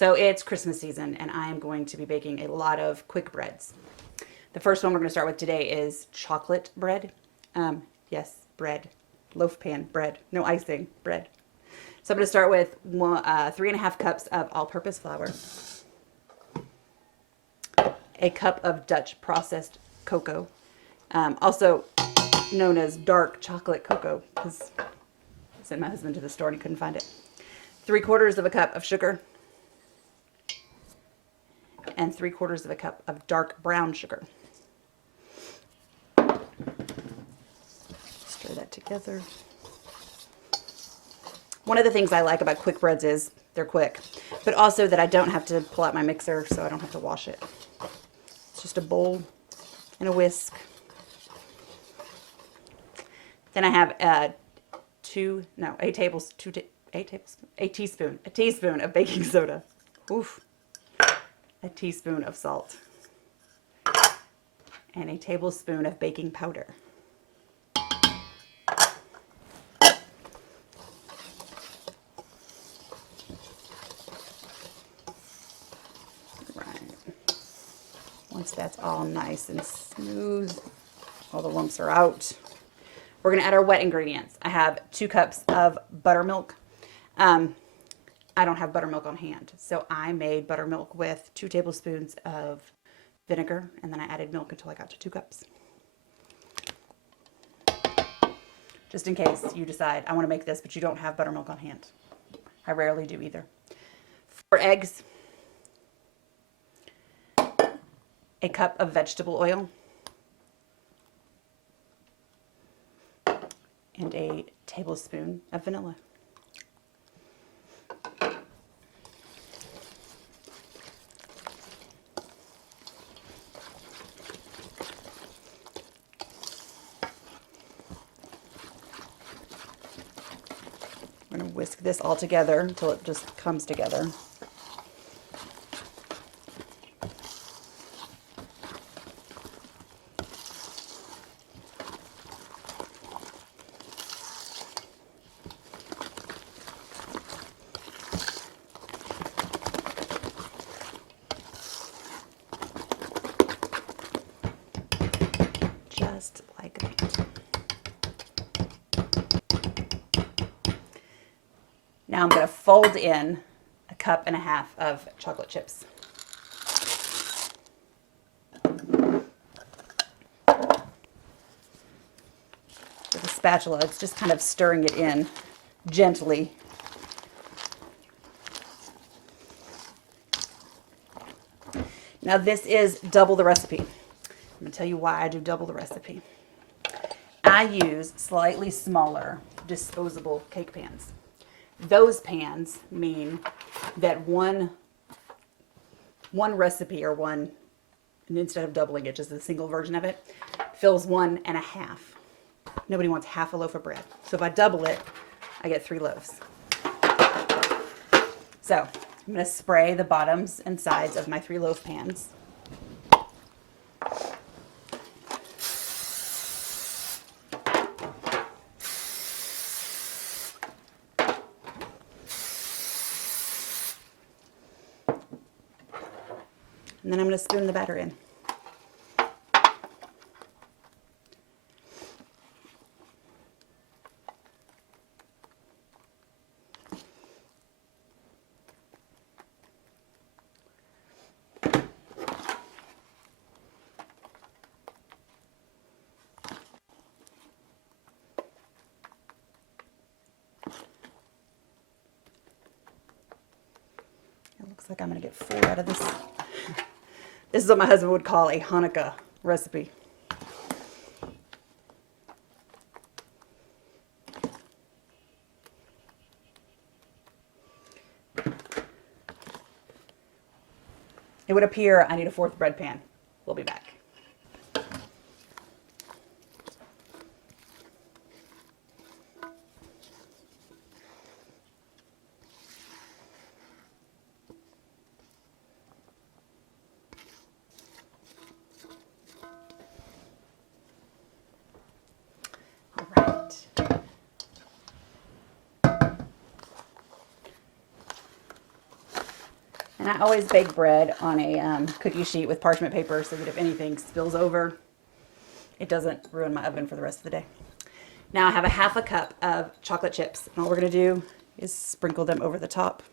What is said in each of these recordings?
So it's Christmas season, and I am going to be baking a lot of quick breads. The first one we're going to start with today is chocolate bread. Yes, bread. Loaf pan bread. No icing, bread. So I'm going to start with 3.5 cups of all-purpose flour, a cup of Dutch processed cocoa, also known as dark chocolate cocoa, because I sent my husband to the store and he couldn't find it. 3/4 of a cup of sugar, and 3/4 of a cup of dark brown sugar. Stir that together. One of the things I like about quick breads is they're quick, but also that I don't have to pull out my mixer, so I don't have to wash it. It's just a bowl and a whisk. Then I have a teaspoon of baking soda. Oof. A teaspoon of salt. And a tablespoon of baking powder. Once that's all nice and smooth, all the lumps are out, we're going to add our wet ingredients. I have 2 cups of buttermilk. I don't have buttermilk on hand, so I made buttermilk with 2 tablespoons of vinegar, and then I added milk until I got to 2 cups. Just in case you decide, I want to make this, but you don't have buttermilk on hand. I rarely do either. 4 eggs. A cup of vegetable oil, and a tablespoon of vanilla. I'm going to whisk this all together until it just comes together. Just like that. Now I'm going to fold in 1.5 cups of chocolate chips. With a spatula, it's just kind of stirring it in gently. Now this is double the recipe. I'm going to tell you why I do double the recipe. I use slightly smaller disposable cake pans. Those pans mean that one recipe, or one, and instead of doubling it, just a single version of it, fills 1.5. Nobody wants half a loaf of bread. So if I double it, I get 3 loaves. So I'm going to spray the bottoms and sides of my 3 loaf pans. And then I'm going to spoon the batter in. It looks like I'm going to get 4 out of this. This is what my husband would call a Hanukkah recipe. It would appear I need a 4th bread pan. We'll be back. And I always bake bread on a cookie sheet with parchment paper so that if anything spills over, it doesn't ruin my oven for the rest of the day. Now I have a half a cup of chocolate chips, and all we're going to do is sprinkle them over the top.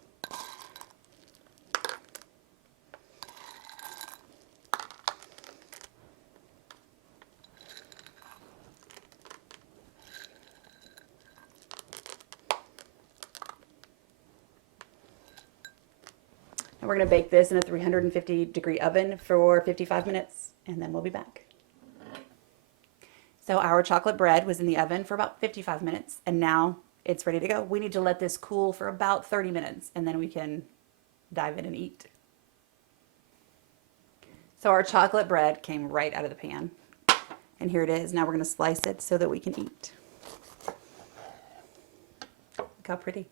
And we're going to bake this in a 350-degree oven for 55 minutes, and then we'll be back. So our chocolate bread was in the oven for about 55 minutes, and now it's ready to go. We need to let this cool for about 30 minutes, and then we can dive in and eat. So our chocolate bread came right out of the pan, and here it is. Now we're going to slice it so that we can eat. Look how pretty.